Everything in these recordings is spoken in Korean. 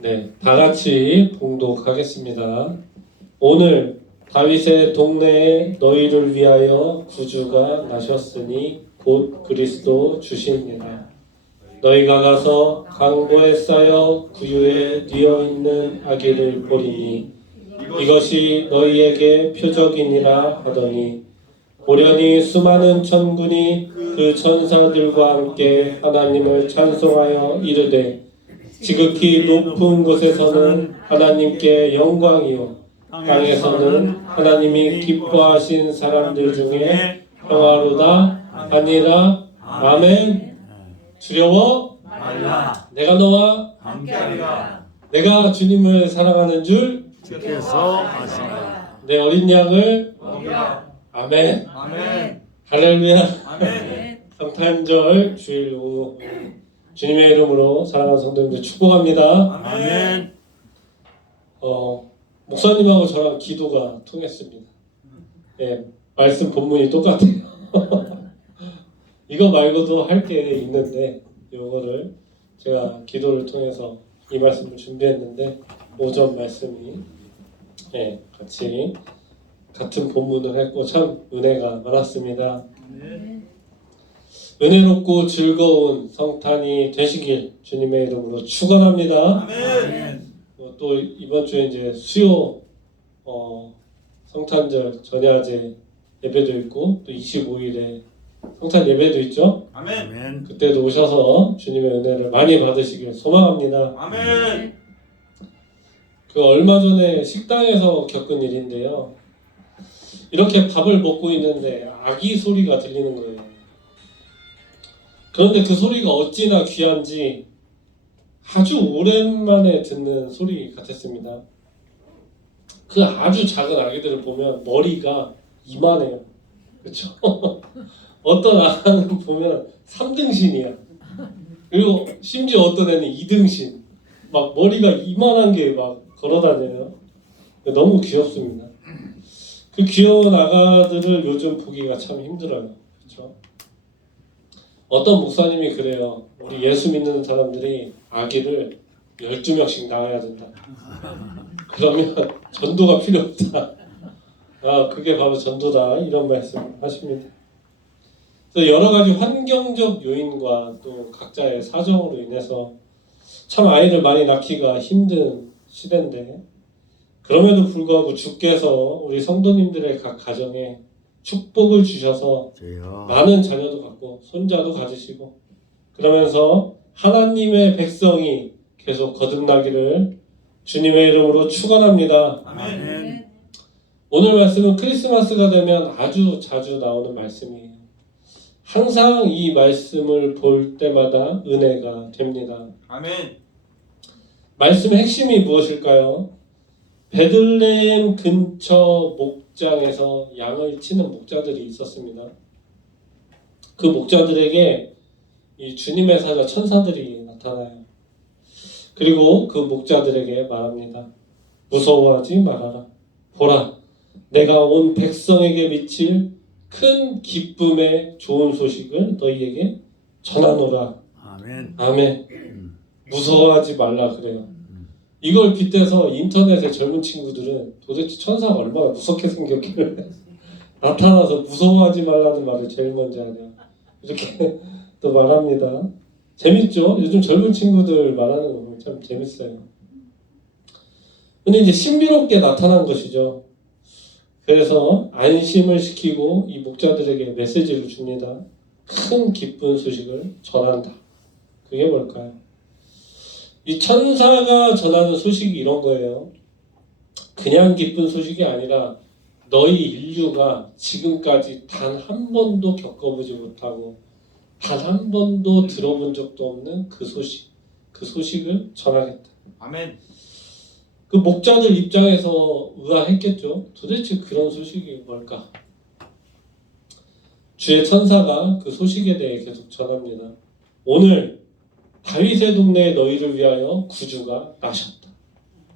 네, 다 같이 봉독하겠습니다. 오늘 다윗의 동네에 너희를 위하여 구주가 나셨으니 곧 그리스도 주시니라. 너희가 가서 강보에 쌓여 구유에 뉘어 있는 아기를 보리니 이것이 너희에게 표적이니라 하더니 보려니 수많은 천군이 그 천사들과 함께 하나님을 찬송하여 이르되 지극히 높은 곳에서는 하나님께 영광이요 땅에서는 하나님이 기뻐하신 사람들 중에 평화로다 하니라. 아멘. 두려워 말라. 내가 너와 함께하리라. 내가 주님을 사랑하는 줄 주께서 아시나요. 내 어린 양을 먹여. 아멘. 아멘. 할렐루야. 아멘. 성탄절 주일 오후 주님의 이름으로 사랑하는 성도님들 축복합니다. 아멘. 목사님하고 저랑 기도가 통했습니다. 예, 말씀 본문이 똑같아요. 이거 말고도 할 게 있는데 요거를 제가 기도를 통해서 이 말씀을 준비했는데 오전 말씀이 같이 같은 본문을 했고 참 은혜가 많았습니다. 은혜롭고 즐거운 성탄이 되시길 주님의 이름으로 축원합니다. 아멘. 또 이번 주에 이제 수요 성탄절 전야제 예배도 있고 또 25일에 성탄 예배도 있죠. 아멘. 그때도 오셔서 주님의 은혜를 많이 받으시길 소망합니다. 아멘. 그 얼마 전에 식당에서 겪은 일인데요. 이렇게 밥을 먹고 있는데 아기 소리가 들리는 거예요. 그런데 그 소리가 어찌나 귀한지 아주 오랜만에 듣는 소리 같았습니다. 그 아주 작은 아기들을 보면 머리가 이만해요. 그렇죠? 어떤 아가는 보면 3등신이야. 그리고 심지어 어떤 애는 2등신. 막 머리가 이만한 게 막 걸어다녀요. 너무 귀엽습니다. 그 귀여운 아가들을 요즘 보기가 참 힘들어요. 그렇죠? 어떤 목사님이 그래요. 우리 예수 믿는 사람들이 아기를 12명씩 낳아야 된다. 그러면 전도가 필요 없다. 그게 바로 전도다. 이런 말씀 하십니다. 그래서 여러 가지 환경적 요인과 또 각자의 사정으로 인해서 참 아이를 많이 낳기가 힘든 시대인데 그럼에도 불구하고 주께서 우리 성도님들의 각 가정에 축복을 주셔서 많은 자녀도 갖고 손자도 가지시고 그러면서 하나님의 백성이 계속 거듭나기를 주님의 이름으로 축원합니다. 아멘. 오늘 말씀은 크리스마스가 되면 아주 자주 나오는 말씀이에요. 항상 이 말씀을 볼 때마다 은혜가 됩니다. 아멘. 말씀의 핵심이 무엇일까요? 베들레헴 근처 목장에서 양을 치는 목자들이 있었습니다. 그 목자들에게 이 주님의 사자 천사들이 나타나요. 그리고 그 목자들에게 말합니다. 무서워하지 말아라. 보라, 내가 온 백성에게 미칠 큰 기쁨의 좋은 소식을 너희에게 전하노라. 아멘. 아멘. 무서워하지 말라 그래요. 이걸 빗대서 인터넷의 젊은 친구들은 도대체 천사가 얼마나 무섭게 생겼길래 나타나서 무서워하지 말라는 말을 제일 먼저 하냐 이렇게 또 말합니다. 재밌죠? 요즘 젊은 친구들 말하는 거 참 재밌어요. 근데 이제 신비롭게 나타난 것이죠. 그래서 안심을 시키고 이 목자들에게 메시지를 줍니다. 큰 기쁜 소식을 전한다. 그게 뭘까요? 이 천사가 전하는 소식이 이런 거예요. 그냥 기쁜 소식이 아니라 너희 인류가 지금까지 단 한 번도 겪어보지 못하고 단 한 번도 들어본 적도 없는 그 소식을 전하겠다. 아멘. 그 목자들 입장에서 의아했겠죠. 도대체 그런 소식이 뭘까? 주의 천사가 그 소식에 대해 계속 전합니다. 오늘 다윗의 동네에 너희를 위하여 구주가 나셨다.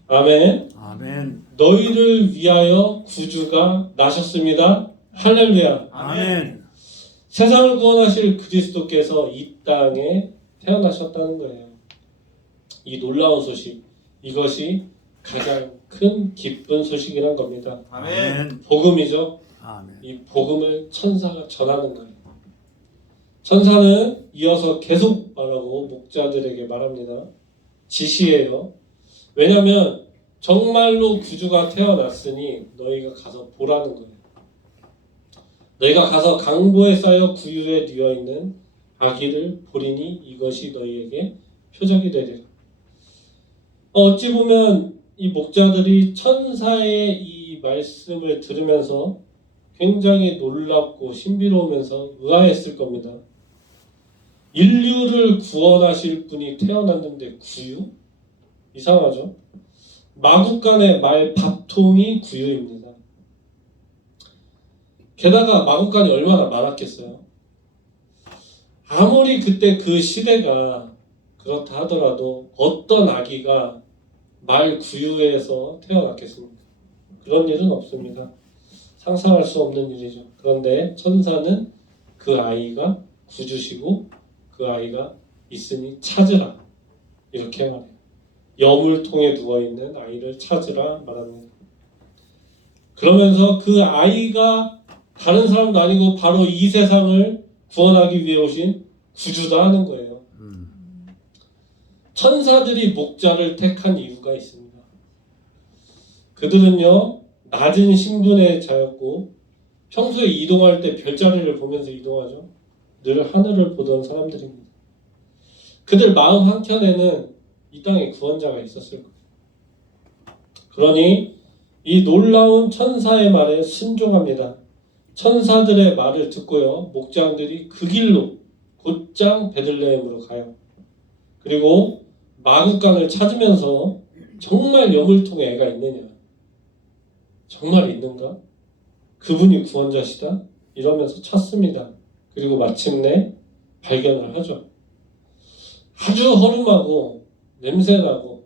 아멘. 아멘. 너희를 위하여 구주가 나셨습니다. 할렐루야. 아멘. 세상을 구원하실 그리스도께서 이 땅에 태어나셨다는 거예요. 이 놀라운 소식, 이것이 가장 큰 기쁜 소식이란 겁니다. 아멘. 복음이죠. 아멘. 이 복음을 천사가 전하는 거예요. 천사는 이어서 계속 말하고 목자들에게 말합니다. 지시해요. 왜냐하면 정말로 구주가 태어났으니 너희가 가서 보라는 거예요. 너희가 가서 강보에 쌓여 구유에 뉘어 있는 아기를 보리니 이것이 너희에게 표적이 되리라. 어찌 보면 이 목자들이 천사의 이 말씀을 들으면서 굉장히 놀랍고 신비로우면서 의아했을 겁니다. 인류를 구원하실 분이 태어났는데 구유? 이상하죠? 마구간의 말 밥통이 구유입니다. 게다가 마구간이 얼마나 많았겠어요? 아무리 그때 그 시대가 그렇다 하더라도 어떤 아기가 말 구유에서 태어났겠습니까? 그런 일은 없습니다. 상상할 수 없는 일이죠. 그런데 천사는 그 아이가 구주시고 그 아이가 있으니 찾으라 이렇게 말해요. 여물통에 누워있는 아이를 찾으라 말합니다. 그러면서 그 아이가 다른 사람도 아니고 바로 이 세상을 구원하기 위해 오신 구주다 하는 거예요. 천사들이 목자를 택한 이유가 있습니다. 그들은요 낮은 신분의 자였고 평소에 이동할 때 별자리를 보면서 이동하죠. 늘 하늘을 보던 사람들입니다. 그들 마음 한켠에는 이 땅에 구원자가 있었을 거예요. 그러니 이 놀라운 천사의 말에 순종합니다. 천사들의 말을 듣고요 목장들이 그 길로 곧장 베들레헴으로 가요. 그리고 마구간을 찾으면서 정말 여물통에 애가 있느냐, 정말 있는가, 그분이 구원자시다 이러면서 찾습니다. 그리고 마침내 발견을 하죠. 아주 허름하고 냄새나고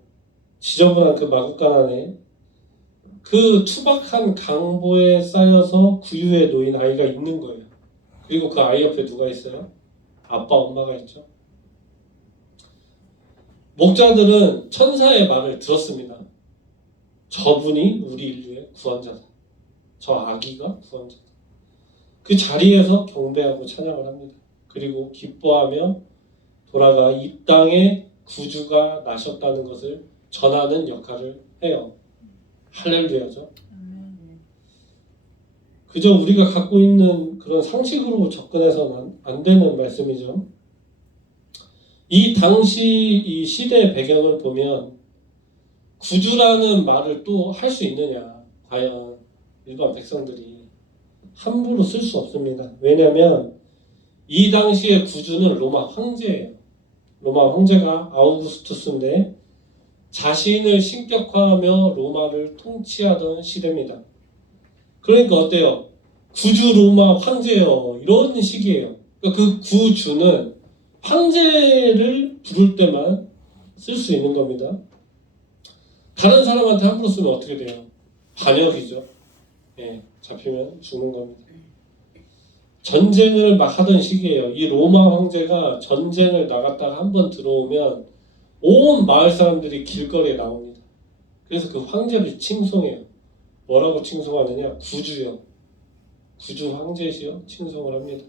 지저분한 그 마구간 안에 그 투박한 강보에 쌓여서 구유에 놓인 아이가 있는 거예요. 그리고 그 아이 옆에 누가 있어요? 아빠, 엄마가 있죠. 목자들은 천사의 말을 들었습니다. 저분이 우리 인류의 구원자다. 저 아기가 구원자다. 그 자리에서 경배하고 찬양을 합니다. 그리고 기뻐하며 돌아가 이 땅에 구주가 나셨다는 것을 전하는 역할을 해요. 할렐루야죠. 그저 우리가 갖고 있는 그런 상식으로 접근해서는 안 되는 말씀이죠. 이 당시 이 시대의 배경을 보면 구주라는 말을 또 할 수 있느냐, 과연 일반 백성들이 함부로 쓸 수 없습니다. 왜냐하면 이 당시의 구주는 로마 황제예요. 로마 황제가 아우구스투스인데 자신을 신격화하며 로마를 통치하던 시대입니다. 그러니까 어때요? 구주 로마 황제요 이런 식이에요. 그러니까 그 구주는 황제를 부를 때만 쓸 수 있는 겁니다. 다른 사람한테 함부로 쓰면 어떻게 돼요? 반역이죠. 예, 잡히면 죽는 겁니다. 전쟁을 막 하던 시기예요. 이 로마 황제가 전쟁을 나갔다가 한번 들어오면 온 마을 사람들이 길거리에 나옵니다. 그래서 그 황제를 칭송해요. 뭐라고 칭송하느냐? 구주요. 구주 황제시여 칭송을 합니다.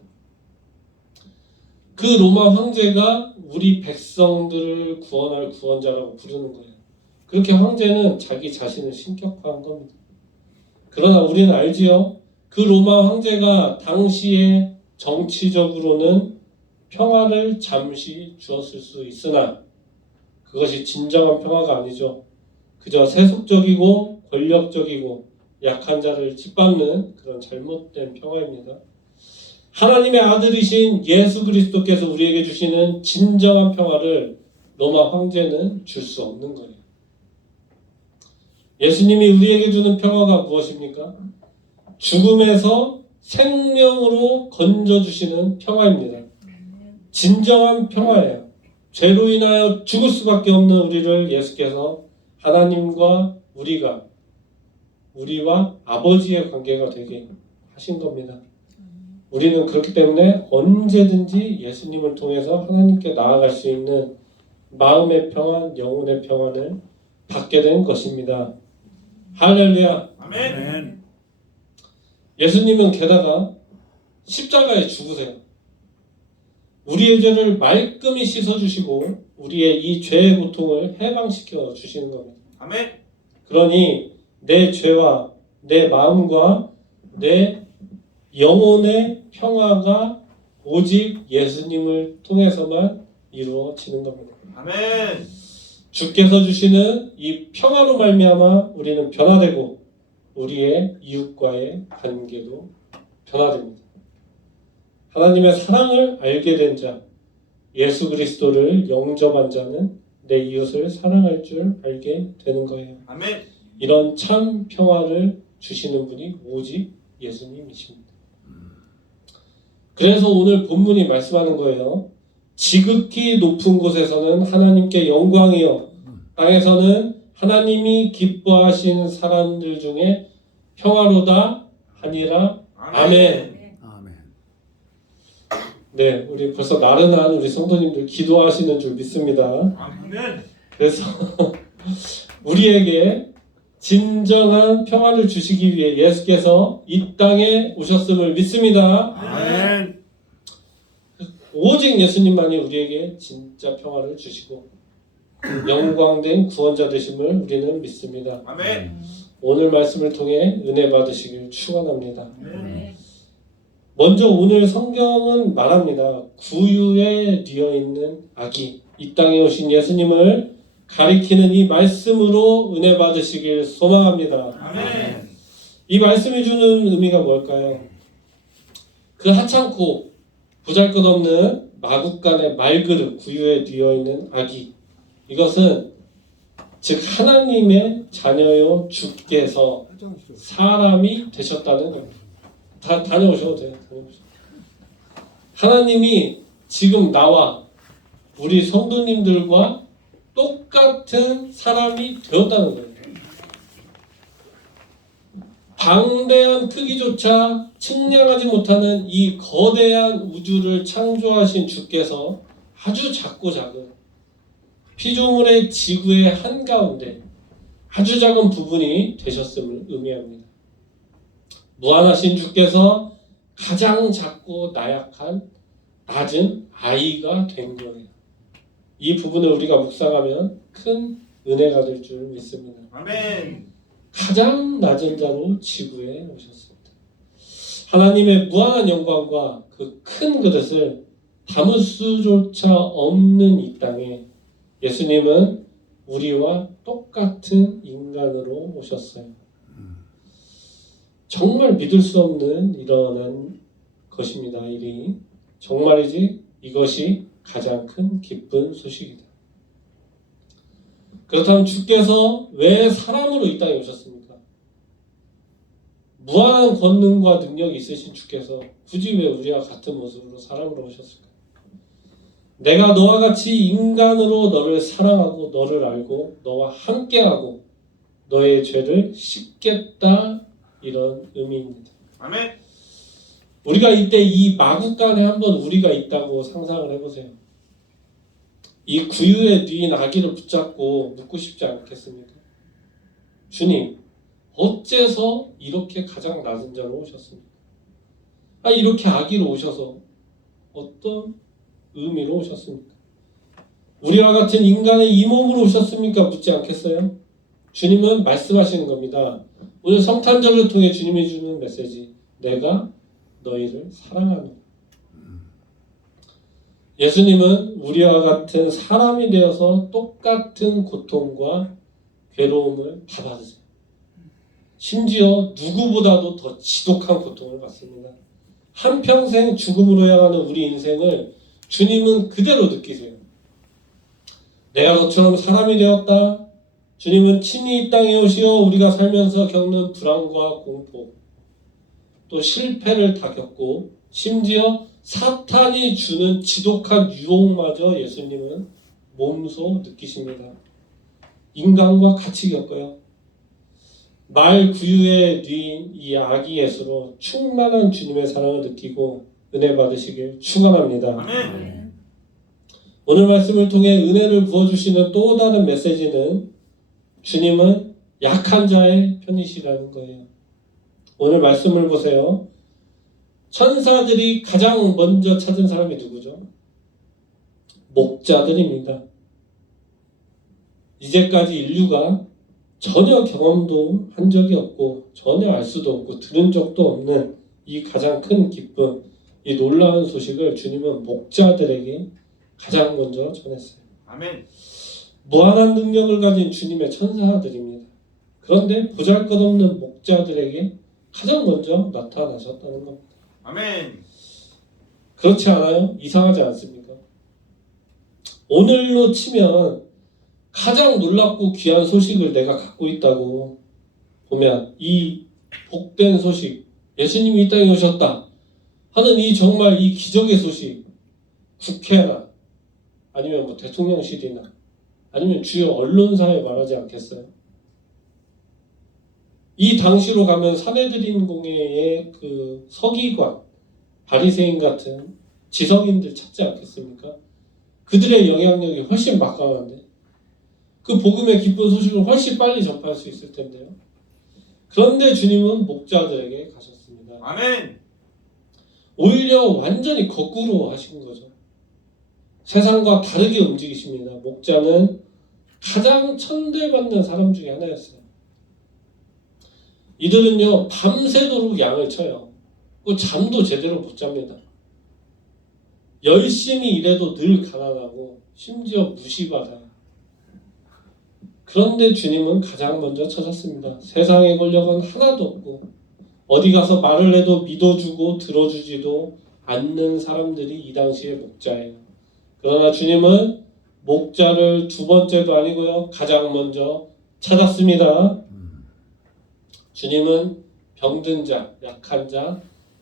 그 로마 황제가 우리 백성들을 구원할 구원자라고 부르는 거예요. 그렇게 황제는 자기 자신을 신격화한 겁니다. 그러나 우리는 알지요. 그 로마 황제가 당시에 정치적으로는 평화를 잠시 주었을 수 있으나 그것이 진정한 평화가 아니죠. 그저 세속적이고 권력적이고 약한 자를 짓밟는 그런 잘못된 평화입니다. 하나님의 아들이신 예수 그리스도께서 우리에게 주시는 진정한 평화를 로마 황제는 줄 수 없는 거예요. 예수님이 우리에게 주는 평화가 무엇입니까? 죽음에서 생명으로 건져주시는 평화입니다. 진정한 평화예요. 죄로 인하여 죽을 수밖에 없는 우리를 예수께서 하나님과 우리와 아버지의 관계가 되게 하신 겁니다. 우리는 그렇기 때문에 언제든지 예수님을 통해서 하나님께 나아갈 수 있는 마음의 평안, 영혼의 평안을 받게 된 것입니다. 할렐루야. 아멘. 예수님은 게다가 십자가에 죽으세요. 우리의 죄를 말끔히 씻어주시고 우리의 이 죄의 고통을 해방시켜 주시는 겁니다. 아멘. 그러니 내 죄와 내 마음과 내 영혼의 평화가 오직 예수님을 통해서만 이루어지는 겁니다. 아멘. 주께서 주시는 이 평화로 말미암아 우리는 변화되고 우리의 이웃과의 관계도 변화됩니다. 하나님의 사랑을 알게 된 자, 예수 그리스도를 영접한 자는 내 이웃을 사랑할 줄 알게 되는 거예요. 아멘. 이런 참 평화를 주시는 분이 오직 예수님이십니다. 그래서 오늘 본문이 말씀하는 거예요. 지극히 높은 곳에서는 하나님께 영광이요, 땅에서는 하나님이 기뻐하신 사람들 중에 평화로다 하니라. 아멘. 아멘. 네, 우리 벌써 나른한 우리 성도님들 기도하시는 줄 믿습니다. 아멘. 그래서 우리에게 진정한 평화를 주시기 위해 예수께서 이 땅에 오셨음을 믿습니다. 아멘. 오직 예수님만이 우리에게 진짜 평화를 주시고 영광된 구원자 되심을 우리는 믿습니다. 아멘. 오늘 말씀을 통해 은혜 받으시길 축원합니다. 아멘. 먼저 오늘 성경은 말합니다. 구유에 뉘어 있는 아기, 이 땅에 오신 예수님을 가리키는 이 말씀으로 은혜 받으시길 소망합니다. 아멘. 이 말씀이 주는 의미가 뭘까요? 그 하찮고 보잘것없는 마구간의 말그릇, 구유에 뉘어 있는 아기, 이것은 즉 하나님의 자녀요 주께서 사람이 되셨다는 겁니다. 다 다녀오셔도 돼요. 하나님이 지금 나와 우리 성도님들과 똑같은 사람이 되었다는 거예요. 방대한 크기조차 측량하지 못하는 이 거대한 우주를 창조하신 주께서 아주 작고 작은 피조물의 지구의 한가운데 아주 작은 부분이 되셨음을 의미합니다. 무한하신 주께서 가장 작고 나약한 낮은 아이가 된 거예요. 이 부분을 우리가 묵상하면 큰 은혜가 될 줄 믿습니다. 아멘. 가장 낮은 자로 지구에 오셨습니다. 하나님의 무한한 영광과 그 큰 그릇을 담을 수조차 없는 이 땅에 예수님은 우리와 똑같은 인간으로 오셨어요. 정말 믿을 수 없는 일어난 것입니다. 일이 정말이지 이것이 가장 큰 기쁜 소식이다. 그렇다면 주께서 왜 사람으로 이 땅에 오셨습니까? 무한한 권능과 능력이 있으신 주께서 굳이 왜 우리와 같은 모습으로 사람으로 오셨을까? 내가 너와 같이 인간으로 너를 사랑하고 너를 알고 너와 함께하고 너의 죄를 씻겠다, 이런 의미입니다. 아멘. 우리가 이때 이 마구간에 한번 우리가 있다고 상상을 해보세요. 이 구유에 뉘인 아기를 붙잡고 묻고 싶지 않겠습니까? 주님, 어째서 이렇게 가장 낮은 자로 오셨습니까? 이렇게 아기로 오셔서 어떤 의미로 오셨습니까? 우리와 같은 인간의 이 몸으로 오셨습니까? 묻지 않겠어요? 주님은 말씀하시는 겁니다. 오늘 성탄절을 통해 주님이 주는 메시지, 내가 너희를 사랑하노라. 예수님은 우리와 같은 사람이 되어서 똑같은 고통과 괴로움을 다 받으세요. 심지어 누구보다도 더 지독한 고통을 받습니다. 한평생 죽음으로 향하는 우리 인생을 주님은 그대로 느끼세요. 내가 너처럼 사람이 되었다. 주님은 친히 이 땅에 오시어 우리가 살면서 겪는 불안과 공포, 또 실패를 다 겪고 심지어 사탄이 주는 지독한 유혹마저 예수님은 몸소 느끼십니다. 인간과 같이 겪어요. 말 구유에 뉘인 이 아기 예수로 충만한 주님의 사랑을 느끼고 은혜 받으시길 축원합니다. 아멘. 오늘 말씀을 통해 은혜를 부어주시는 또 다른 메시지는 주님은 약한 자의 편이시라는 거예요. 오늘 말씀을 보세요. 천사들이 가장 먼저 찾은 사람이 누구죠? 목자들입니다. 이제까지 인류가 전혀 경험도 한 적이 없고 전혀 알 수도 없고 들은 적도 없는 이 가장 큰 기쁨, 이 놀라운 소식을 주님은 목자들에게 가장 먼저 전했어요. 아멘. 무한한 능력을 가진 주님의 천사들입니다. 그런데 보잘것없는 목자들에게 가장 먼저 나타나셨다는 겁니다. 아멘. 그렇지 않아요? 이상하지 않습니까? 오늘로 치면 가장 놀랍고 귀한 소식을 내가 갖고 있다고 보면 이 복된 소식, 예수님이 이 땅에 오셨다 하는 이 정말 이 기적의 소식, 국회나 아니면 뭐 대통령실이나 아니면 주요 언론사에 말하지 않겠어요? 이 당시로 가면 사내들인공회의 그 서기관, 바리새인 같은 지성인들 찾지 않겠습니까? 그들의 영향력이 훨씬 막강한데 그 복음의 기쁜 소식을 훨씬 빨리 접할 수 있을 텐데요. 그런데 주님은 목자들에게 가셨습니다. 아멘. 오히려 완전히 거꾸로 하신 거죠. 세상과 다르게 움직이십니다. 목자는 가장 천대받는 사람 중에 하나였어요. 이들은요 밤새도록 양을 쳐요. 그 잠도 제대로 못 잡니다. 열심히 일해도 늘 가난하고 심지어 무시받아요. 그런데 주님은 가장 먼저 찾았습니다. 세상의 권력은 하나도 없고 어디 가서 말을 해도 믿어주고 들어주지도 않는 사람들이 이 당시의 목자예요. 그러나 주님은 목자를 두 번째도 아니고요. 가장 먼저 찾았습니다. 주님은 병든 자, 약한 자,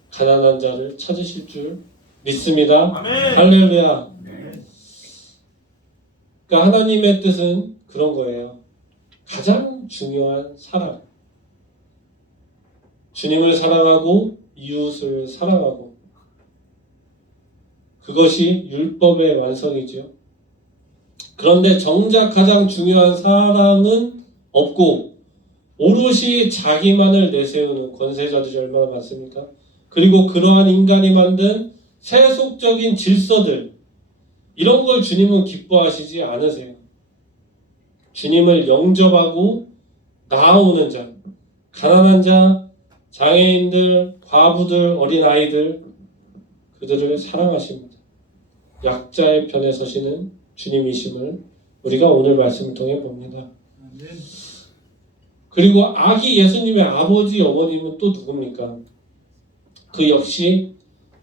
가난한 자를 찾으실 줄 믿습니다. 아멘. 할렐루야. 네. 그러니까 하나님의 뜻은 그런 거예요. 가장 중요한 사랑. 주님을 사랑하고 이웃을 사랑하고 그것이 율법의 완성이죠. 그런데 정작 가장 중요한 사랑은 없고 오롯이 자기만을 내세우는 권세자들이 얼마나 많습니까? 그리고 그러한 인간이 만든 세속적인 질서들 이런 걸 주님은 기뻐하시지 않으세요. 주님을 영접하고 나아오는 자, 가난한 자, 장애인들, 과부들, 어린아이들 그들을 사랑하십니다. 약자의 편에 서시는 주님이심을 우리가 오늘 말씀을 통해 봅니다. 그리고 아기 예수님의 아버지 어머님은 또 누굽니까? 그 역시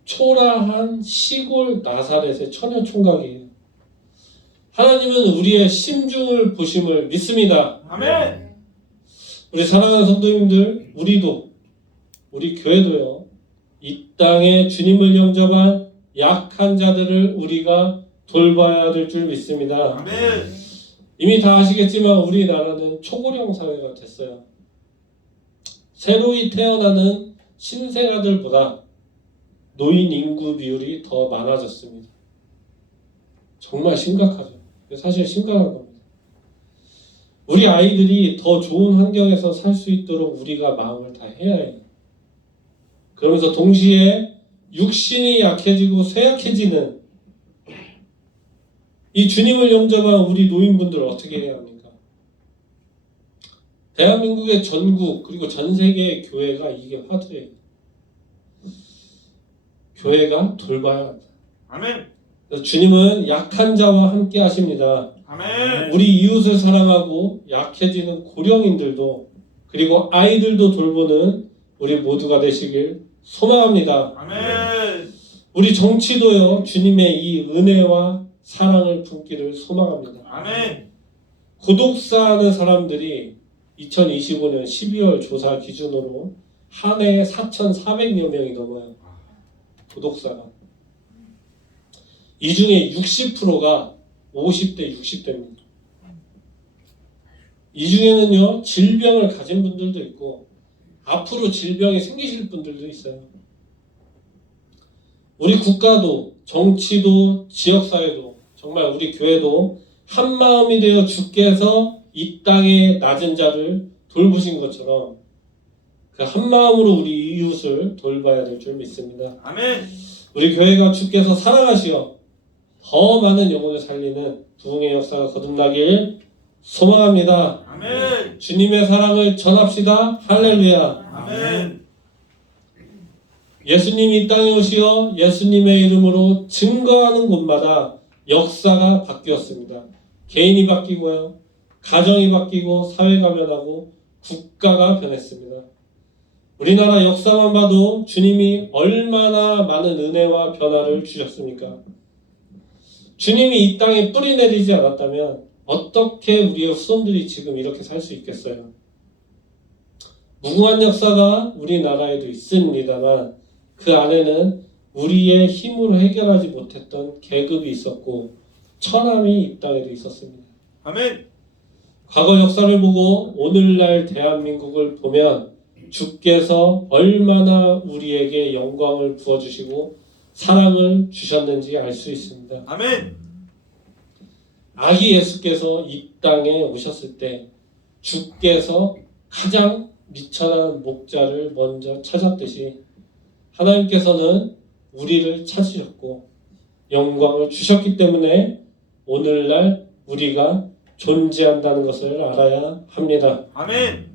초라한 시골 나사렛의 처녀 총각이에요. 하나님은 우리의 심중을 보심을 믿습니다. 아멘. 우리 사랑하는 성도님들, 우리 교회도요. 이 땅에 주님을 영접한 약한 자들을 우리가 돌봐야 될 줄 믿습니다. 아멘. 이미 다 아시겠지만 우리나라는 초고령 사회가 됐어요. 새로이 태어나는 신생아들보다 노인 인구 비율이 더 많아졌습니다. 정말 심각하죠. 사실 심각한 겁니다. 우리 아이들이 더 좋은 환경에서 살 수 있도록 우리가 마음을 다 해야 해요. 그러면서 동시에 육신이 약해지고 쇠약해지는 이 주님을 영접한 우리 노인분들 어떻게 해야 합니까? 대한민국의 전국 그리고 전 세계의 교회가 이게 화두예요. 교회가 돌봐야 한다. 아멘. 그래서 주님은 약한 자와 함께 하십니다. 아멘. 우리 이웃을 사랑하고 약해지는 고령인들도 그리고 아이들도 돌보는 우리 모두가 되시길 소망합니다. 아멘. 우리 정치도요 주님의 이 은혜와 사랑을 품기를 소망합니다. 아멘. 구독사하는 사람들이 2025년 12월 조사 기준으로 한 해에 4,400여 명이 넘어요. 구독사가. 이 중에 60%가 50대, 60대입니다. 이 중에는요 질병을 가진 분들도 있고 앞으로 질병이 생기실 분들도 있어요. 우리 국가도 정치도 지역사회도 정말 우리 교회도 한마음이 되어 주께서 이 땅의 낮은 자를 돌보신 것처럼 그 한 마음으로 우리 이웃을 돌봐야 될 줄 믿습니다. 아멘. 우리 교회가 주께서 사랑하시어 더 많은 영혼을 살리는 부흥의 역사가 거듭나길 소망합니다. 아멘. 주님의 사랑을 전합시다. 할렐루야. 아멘. 예수님이 이 땅에 오시어 예수님의 이름으로 증거하는 곳마다 역사가 바뀌었습니다. 개인이 바뀌고요. 가정이 바뀌고 사회가 변하고 국가가 변했습니다. 우리나라 역사만 봐도 주님이 얼마나 많은 은혜와 변화를 주셨습니까? 주님이 이 땅에 뿌리 내리지 않았다면 어떻게 우리의 후손들이 지금 이렇게 살 수 있겠어요? 무궁한 역사가 우리나라에도 있습니다만 그 안에는 우리의 힘으로 해결하지 못했던 계급이 있었고 천함이 이 땅에도 있었습니다. 아멘. 과거 역사를 보고 오늘날 대한민국을 보면 주께서 얼마나 우리에게 영광을 부어주시고 사랑을 주셨는지 알 수 있습니다. 아멘. 아기 예수께서 이 땅에 오셨을 때 주께서 가장 미천한 목자를 먼저 찾았듯이 하나님께서는 우리를 찾으셨고 영광을 주셨기 때문에 오늘날 우리가 존재한다는 것을 알아야 합니다. 아멘.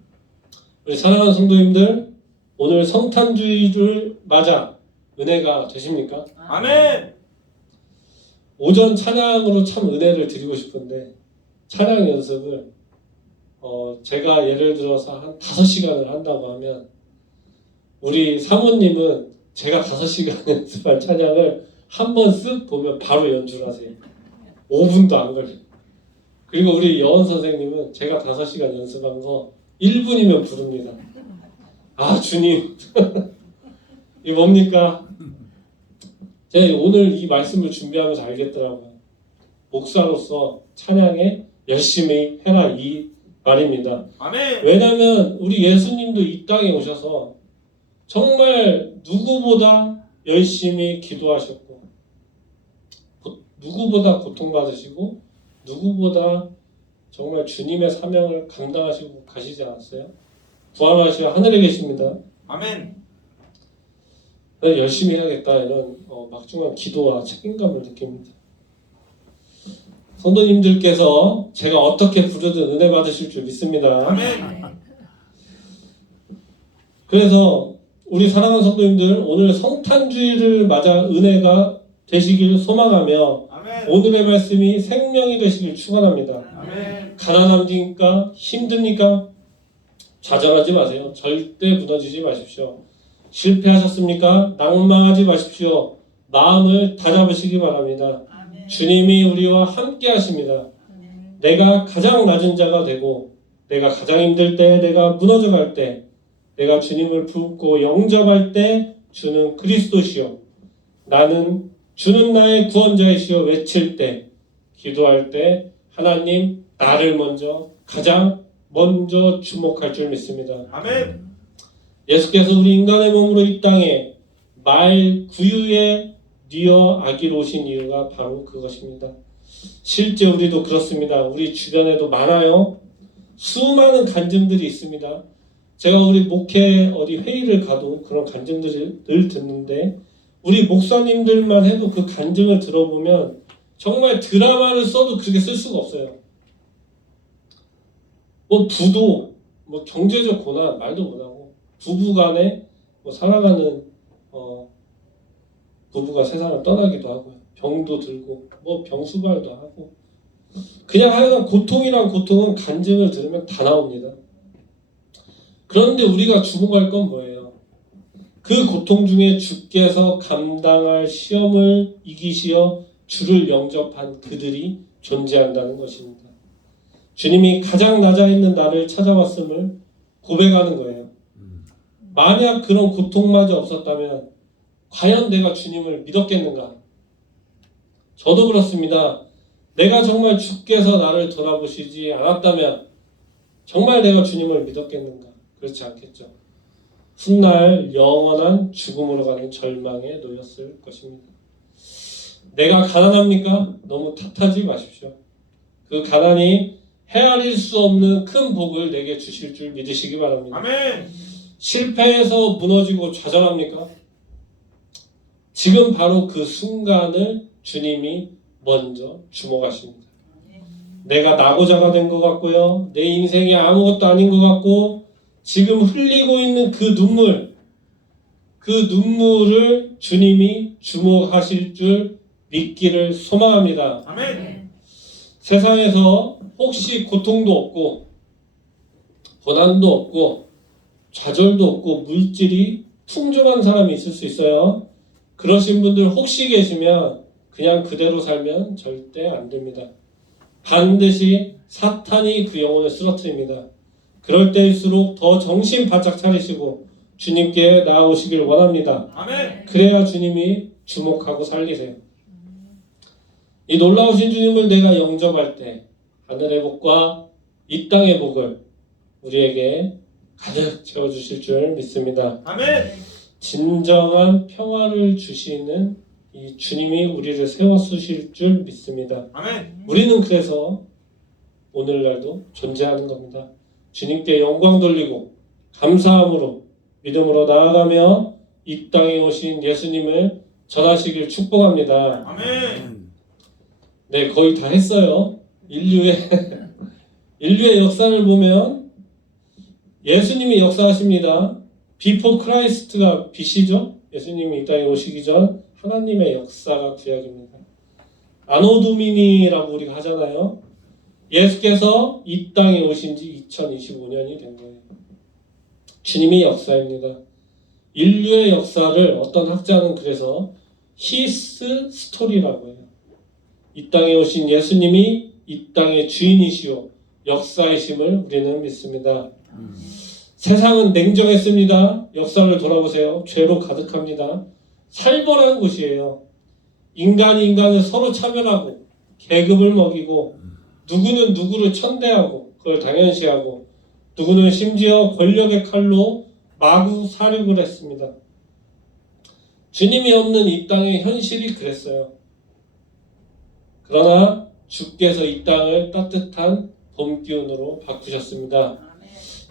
우리 사랑하는 성도님들, 오늘 성탄주의를 맞아 은혜가 되십니까? 아멘. 오전 찬양으로 참 은혜를 드리고 싶은데 찬양 연습을 제가 예를 들어서 한 5시간을 한다고 하면 우리 사모님은 제가 5시간 연습한 찬양을 한 번 쓱 보면 바로 연주를 하세요. 5분도 안 걸려요. 그리고 우리 여원 선생님은 제가 5시간 연습한 거 1분이면 부릅니다. 아 주님 이게 뭡니까? 제가 오늘 이 말씀을 준비하면서 알겠더라고요. 목사로서 찬양에 열심히 해라 이 말입니다. 아멘. 왜냐하면 우리 예수님도 이 땅에 오셔서 정말 누구보다 열심히 기도하셨고 누구보다 고통받으시고 누구보다 정말 주님의 사명을 감당하시고 가시지 않았어요? 부활하시어 하늘에 계십니다. 아멘. 내가 열심히 해야겠다 이런 막중한 기도와 책임감을 느낍니다. 성도님들께서 제가 어떻게 부르든 은혜 받으실 줄 믿습니다. 아멘. 그래서 우리 사랑하는 성도님들 오늘 성탄주의를 맞아 은혜가 되시길 소망하며 아멘. 오늘의 말씀이 생명이 되시길 축원합니다. 아멘. 가난합니까? 힘듭니까? 좌절하지 마세요. 절대 무너지지 마십시오. 실패하셨습니까? 낭망하지 마십시오. 마음을 다잡으시기 바랍니다. 아멘. 주님이 우리와 함께 하십니다. 아멘. 내가 가장 낮은 자가 되고 내가 가장 힘들 때 내가 무너져 갈 때 내가 주님을 품고 영접할 때 주는 그리스도시요 나는 주는 나의 구원자이시여 외칠 때 기도할 때 하나님 나를 가장 먼저 주목할 줄 믿습니다. 아멘. 예수께서 우리 인간의 몸으로 이 땅에 말 구유에 뉘어 아기로 오신 이유가 바로 그것입니다. 실제 우리도 그렇습니다. 우리 주변에도 많아요. 수많은 간증들이 있습니다. 제가 우리 목회 어디 회의를 가도 그런 간증들을 늘 듣는데 우리 목사님들만 해도 그 간증을 들어보면 정말 드라마를 써도 그렇게 쓸 수가 없어요. 부도 경제적 고난 말도 못하고 부부간에 살아가는 부부가 세상을 떠나기도 하고요. 병도 들고 병수발도 하고 그냥 하여간 고통이란 고통은 간증을 들으면 다 나옵니다. 그런데 우리가 주목할 건 뭐예요? 그 고통 중에 주께서 감당할 시험을 이기시어 주를 영접한 그들이 존재한다는 것입니다. 주님이 가장 낮아 있는 나를 찾아왔음을 고백하는 거예요. 만약 그런 고통마저 없었다면 과연 내가 주님을 믿었겠는가? 저도 그렇습니다. 내가 정말 주께서 나를 돌아보시지 않았다면 정말 내가 주님을 믿었겠는가? 그렇지 않겠죠. 훗날 영원한 죽음으로 가는 절망에 놓였을 것입니다. 내가 가난합니까? 너무 탓하지 마십시오. 그 가난이 헤아릴 수 없는 큰 복을 내게 주실 줄 믿으시기 바랍니다. 아멘. 실패해서 무너지고 좌절합니까? 지금 바로 그 순간을 주님이 먼저 주목하십니다. 내가 낙오자가 된 것 같고요. 내 인생이 아무것도 아닌 것 같고 지금 흘리고 있는 그 눈물을 주님이 주목하실 줄 믿기를 소망합니다. 아멘. 세상에서 혹시 고통도 없고 고난도 없고 좌절도 없고 물질이 풍족한 사람이 있을 수 있어요. 그러신 분들 혹시 계시면 그냥 그대로 살면 절대 안 됩니다. 반드시 사탄이 그 영혼을 쓰러뜨립니다. 그럴 때일수록 더 정신 바짝 차리시고 주님께 나아오시길 원합니다. 아멘. 그래야 주님이 주목하고 살리세요. 이 놀라우신 주님을 내가 영접할 때 하늘의 복과 이 땅의 복을 우리에게 가득 채워주실 줄 믿습니다. 아멘. 진정한 평화를 주시는 이 주님이 우리를 세워주실 줄 믿습니다. 아멘. 우리는 그래서 오늘날도 존재하는 겁니다. 주님께 영광 돌리고 감사함으로 믿음으로 나아가며 이 땅에 오신 예수님을 전하시길 축복합니다. 아멘. 네, 거의 다 했어요. 인류의 역사를 보면 예수님이 역사하십니다. 비포 크라이스트가 BC죠. 예수님이 이 땅에 오시기 전 하나님의 역사가 구약입니다. 아노 도미니라고 우리가 하잖아요. 예수께서 이 땅에 오신 지 2025년이 된 거예요. 주님이 역사입니다. 인류의 역사를 어떤 학자는 그래서 히스 스토리라고 해요. 이 땅에 오신 예수님이 이 땅의 주인이시오 역사이심을 우리는 믿습니다. 세상은 냉정했습니다. 역사를 돌아보세요. 죄로 가득합니다. 살벌한 곳이에요. 인간이 인간을 서로 차별하고 계급을 먹이고 누구는 누구를 천대하고 그걸 당연시하고 누구는 심지어 권력의 칼로 마구 살육을 했습니다. 주님이 없는 이 땅의 현실이 그랬어요. 그러나 주께서 이 땅을 따뜻한 봄 기운으로 바꾸셨습니다.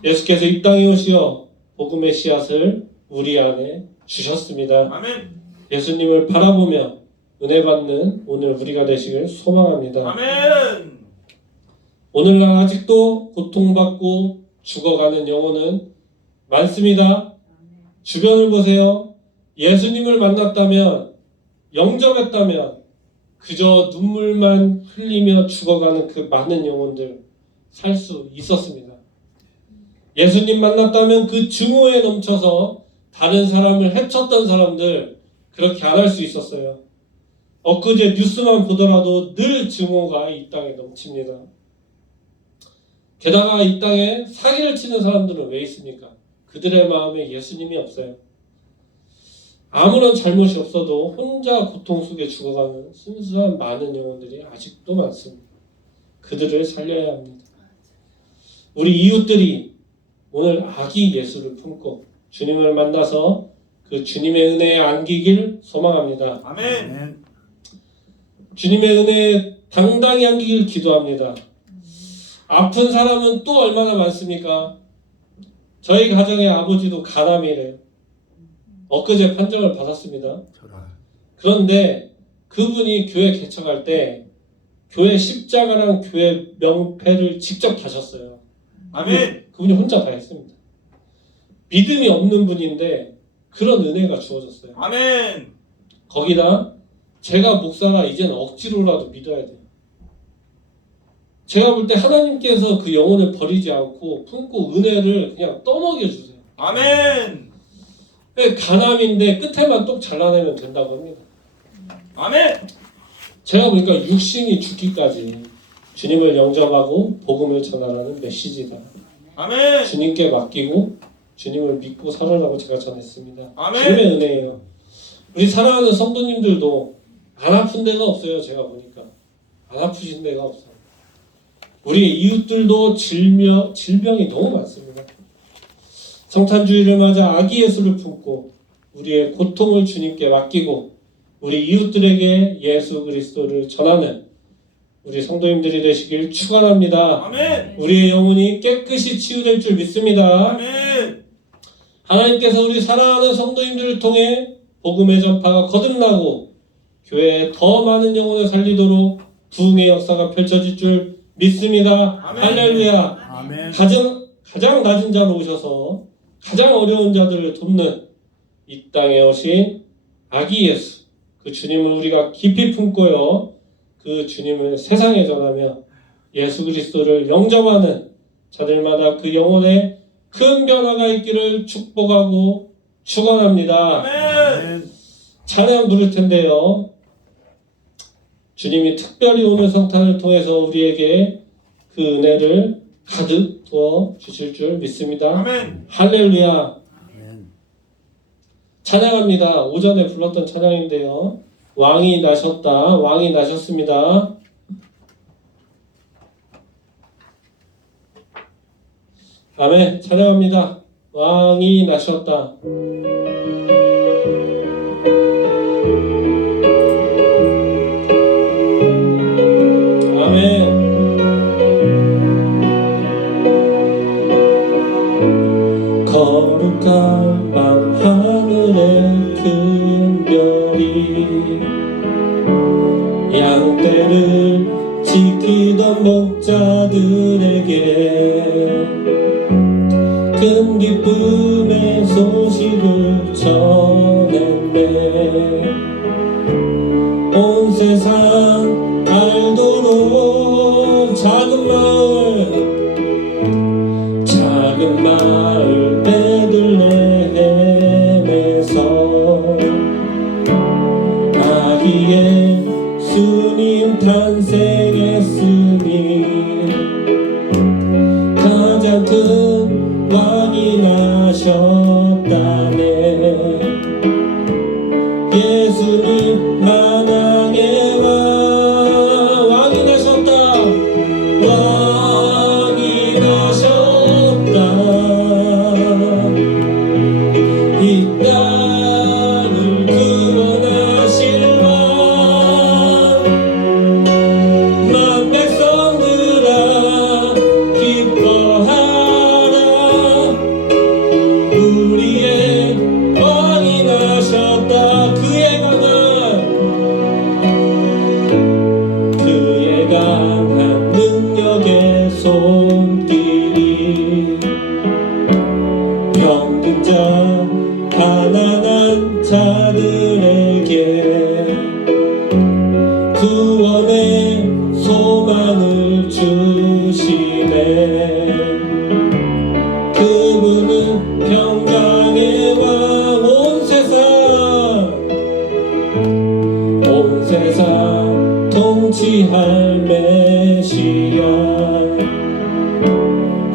예수께서 이 땅에 오시어 복음의 씨앗을 우리 안에 주셨습니다. 아멘. 예수님을 바라보며 은혜 받는 오늘 우리가 되시길 소망합니다. 아멘. 오늘날 아직도 고통받고 죽어가는 영혼은 많습니다. 주변을 보세요. 예수님을 만났다면, 영접했다면 그저 눈물만 흘리며 죽어가는 그 많은 영혼들 살 수 있었습니다. 예수님 만났다면 그 증오에 넘쳐서 다른 사람을 해쳤던 사람들 그렇게 안 할 수 있었어요. 엊그제 뉴스만 보더라도 늘 증오가 이 땅에 넘칩니다. 게다가 이 땅에 사기를 치는 사람들은 왜 있습니까? 그들의 마음에 예수님이 없어요. 아무런 잘못이 없어도 혼자 고통 속에 죽어가는 순수한 많은 영혼들이 아직도 많습니다. 그들을 살려야 합니다. 우리 이웃들이 오늘 아기 예수를 품고 주님을 만나서 그 주님의 은혜에 안기길 소망합니다. 아멘. 주님의 은혜에 당당히 안기길 기도합니다. 아픈 사람은 또 얼마나 많습니까? 저희 가정의 아버지도 간암이래요. 엊그제 판정을 받았습니다. 그런데 그분이 교회 개척할 때 교회 십자가랑 교회 명패를 직접 다셨어요. 아멘. 그분이 혼자 다 했습니다. 믿음이 없는 분인데 그런 은혜가 주어졌어요. 아멘. 거기다 제가 목사가 이제는 억지로라도 믿어야 돼요. 제가 볼 때 하나님께서 그 영혼을 버리지 않고 품고 은혜를 그냥 떠먹여 주세요. 아멘. 간암인데 끝에만 똑 잘라내면 된다고 합니다. 아멘. 제가 보니까 육신이 죽기까지 주님을 영접하고 복음을 전하라는 메시지다. 아멘. 주님께 맡기고 주님을 믿고 살아라고 제가 전했습니다. 아멘. 주님의 은혜예요. 우리 사랑하는 성도님들도 안 아픈 데가 없어요. 제가 보니까 안 아프신 데가 없어요. 우리 이웃들도 질병이 너무 많습니다. 성탄주의를 맞아 아기 예수를 품고 우리의 고통을 주님께 맡기고 우리 이웃들에게 예수 그리스도를 전하는 우리 성도님들이 되시길 축원합니다. 아멘. 우리의 영혼이 깨끗이 치유될 줄 믿습니다. 아멘. 하나님께서 우리 사랑하는 성도님들을 통해 복음의 전파가 거듭나고 교회에 더 많은 영혼을 살리도록 부흥의 역사가 펼쳐질 줄 믿습니다. 아멘. 할렐루야. 아멘. 가장 낮은 자로 오셔서 가장 어려운 자들을 돕는 이 땅에 오신 아기 예수, 그 주님을 우리가 깊이 품고요, 그 주님을 세상에 전하며 예수 그리스도를 영접하는 자들마다 그 영혼에 큰 변화가 있기를 축복하고 축원합니다. 아멘. 찬양 부를 텐데요, 주님이 특별히 오늘 성탄을 통해서 우리에게 그 은혜를 가득 부어 주실 줄 믿습니다. 아멘. 할렐루야. 아멘. 찬양합니다. 오전에 불렀던 찬양인데요, 왕이 나셨다, 왕이 나셨습니다. 아멘. 찬양합니다. 왕이 나셨다. 아멘. 거룩한 밤 하늘의 큰 별이 양떼를 지키던 목자들에게 큰 기쁨의 소식을 전했네. 온 세상 알도록 작은 마을 베들레헴에서 아기 예수님 탄생했으니 가장 큰 왕이 나셨다네. 예수님 만왕의 왕이 나셨다. 왕이 나셨다. 이 땅을 구원하실 왕, 만 백성들아 기뻐하라. 우리의 왕이 나셨다. 그의 강한 능력의 손길이 병든 자 가난한 자들에게 구원의 소망을 주시네. 그분은 평강의 왕, 온 세상 통치할 메시아.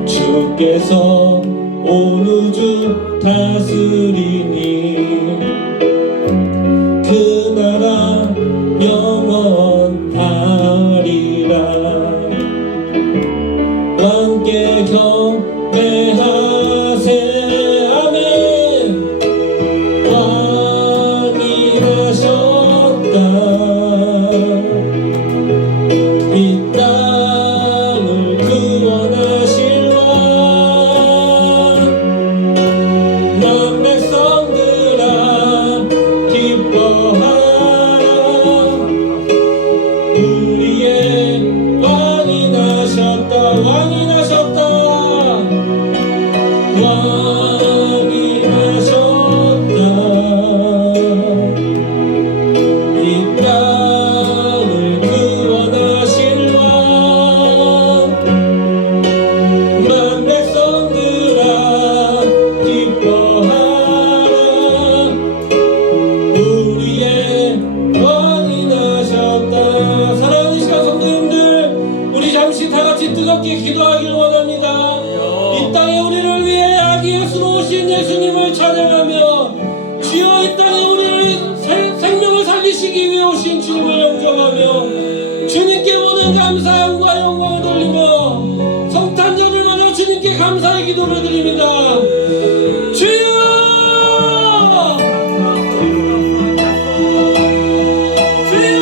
주께서 온 우주 다스리니 그 나라 영원하리라. 왕께 경배하세. 아멘. 왕이 나셨다. 이 땅을 구원하실 왕, 만 백성들아 기뻐하라. 우리의 왕이 나셨다. 왕이 나셨다. 왕이 나셨다. 이 땅을 구원하실 왕, 만 백성들아 기뻐하라. 우리의 왕이 나셨다. 사랑하는 시간 성도님들, 우리 잠시 다같이 뜨겁게 기도하길 원합니다. 이 땅에 우리를 위해 아기 예수로 오신 예수님을 찬양하며, 주여 이 땅에 우리를 생명을 살리시기 위해 오신 주님을 영접하며 주님께 모든 감사함과 영광을 돌리며 성탄절을마다 주님께 감사의 기도를 드립니다. 주여! 주여!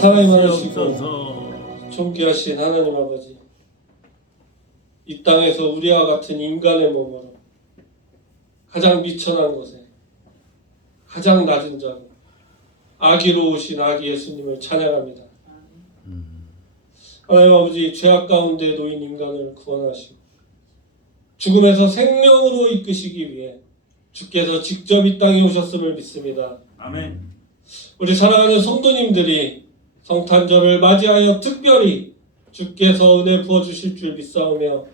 사랑이 많으시고 존귀하신 하나님 아버지, 이 땅에서 우리와 같은 인간의 몸으로 가장 미천한 곳에 가장 낮은 자로 아기로 오신 아기 예수님을 찬양합니다. 하나님 아버지, 죄악 가운데 놓인 인간을 구원하시고 죽음에서 생명으로 이끄시기 위해 주께서 직접 이 땅에 오셨음을 믿습니다. 아멘. 우리 사랑하는 성도님들이 성탄절을 맞이하여 특별히 주께서 은혜 부어주실 줄 믿사오며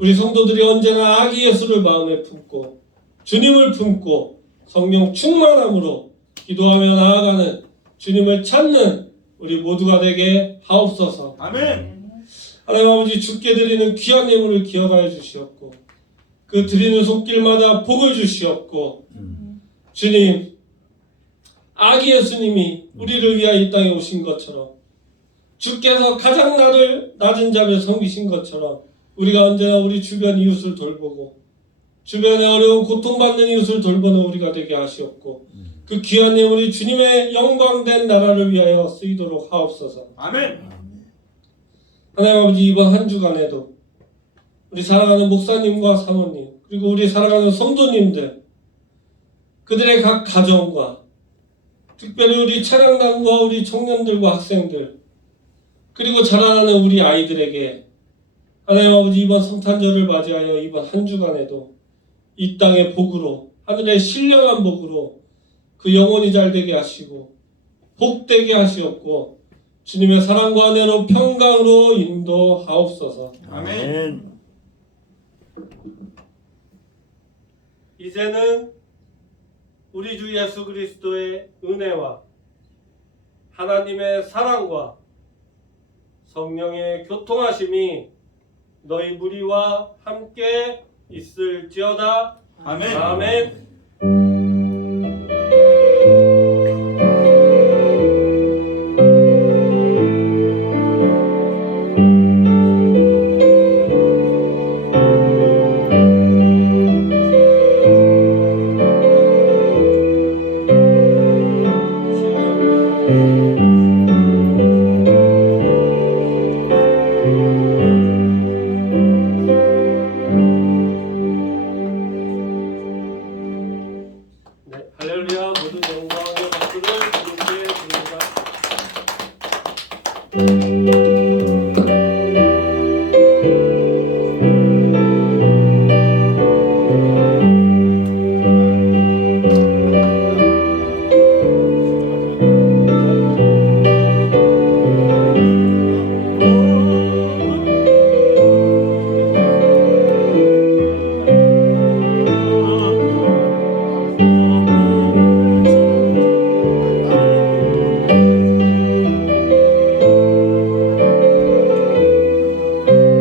우리 성도들이 언제나 아기 예수를 마음에 품고 주님을 품고 성령 충만함으로 기도하며 나아가는 주님을 찾는 우리 모두가 되게 하옵소서. 아멘. 하나님 아버지, 주께 드리는 귀한 예물을 기억하여 주시옵고 그 드리는 손길마다 복을 주시옵고 주님, 아기 예수님이 우리를 위하여 이 땅에 오신 것처럼 주께서 가장 낮은 자를 섬기신 것처럼 우리가 언제나 우리 주변 이웃을 돌보고 주변에 어려운 고통받는 이웃을 돌보는 우리가 되게 하시옵고 그 귀한 예물이 주님의 영광된 나라를 위하여 쓰이도록 하옵소서. 아멘. 하나님 아버지, 이번 한 주간에도 우리 사랑하는 목사님과 사모님 그리고 우리 사랑하는 성도님들 그들의 각 가정과 특별히 우리 찬양단과 우리 청년들과 학생들 그리고 자라나는 우리 아이들에게 하나님 아버지, 이번 성탄절을 맞이하여 이번 한 주간에도 이 땅의 복으로 하늘의 신령한 복으로 그 영혼이 잘되게 하시고 복되게 하시옵고 주님의 사랑과 은혜로 평강으로 인도하옵소서. 아멘. 이제는 우리 주 예수 그리스도의 은혜와 하나님의 사랑과 성령의 교통하심이 너희 무리와 함께 있을지어다. 아멘. 아멘. 할렐루야. 모든 영광의 박수를 주님께 드립니다.